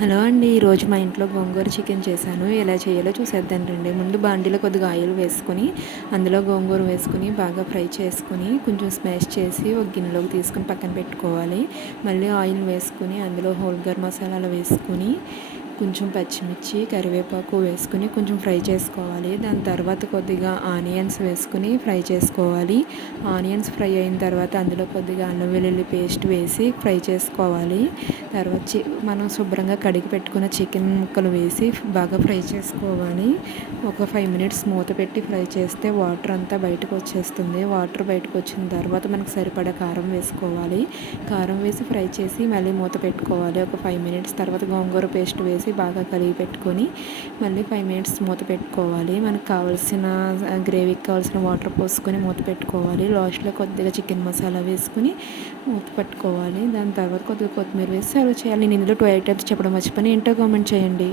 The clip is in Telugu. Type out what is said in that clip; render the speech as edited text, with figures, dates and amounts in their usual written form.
హలో అండి. ఈరోజు మా ఇంట్లో గోంగూర చికెన్ చేశాను. ఎలా చేయాలో చూసేద్దాం రండి. ముందు బాండీలో కొద్దిగా ఆయిల్ వేసుకొని అందులో గోంగూర వేసుకొని బాగా ఫ్రై చేసుకొని కొంచెం స్మాష్ చేసి ఒక గిన్నెలోకి తీసుకొని పక్కన పెట్టుకోవాలి. మళ్ళీ ఆయిల్ వేసుకొని అందులో హోల్ గరం మసాలాలు వేసుకొని కొంచెం పచ్చిమిర్చి కరివేపాకు వేసుకుని కొంచెం ఫ్రై చేసుకోవాలి. దాని తర్వాత కొద్దిగా ఆనియన్స్ వేసుకుని ఫ్రై చేసుకోవాలి. ఆనియన్స్ ఫ్రై అయిన తర్వాత అందులో కొద్దిగా అల్లం వెల్లుల్లి పేస్ట్ వేసి ఫ్రై చేసుకోవాలి. తర్వాత మనం శుభ్రంగా కడిగి పెట్టుకున్న చికెన్ ముక్కలు వేసి బాగా ఫ్రై చేసుకోవాలి. ఒక 5 మినిట్స్ మూత పెట్టి ఫ్రై చేస్తే వాటర్ అంతా బయటకు వచ్చేస్తుంది. వాటర్ బయటకు వచ్చిన తర్వాత మనకు సరిపడా కారం వేసుకోవాలి. కారం వేసి ఫ్రై చేసి మళ్ళీ మూత పెట్టుకోవాలి. ఒక 5 మినిట్స్ తర్వాత గోంగూర పేస్ట్ వేసి బాగా కలిగి పెట్టుకొని మళ్ళీ 5 మినిట్స్ మూత పెట్టుకోవాలి. మనకు కావాల్సిన గ్రేవీకి కావాల్సిన వాటర్ పోసుకొని మూత పెట్టుకోవాలి. లాస్ట్లో కొద్దిగా చికెన్ మసాలా వేసుకుని మూత పెట్టుకోవాలి. దాని తర్వాత కొద్దిగా కొత్తిమీర వేసి సర్వ్ చేయాలి. నేను ఇందులో 2 ఐటమ్స్ చెప్పడం మర్చిపోయాను. ఏంటో కామెంట్ చేయండి.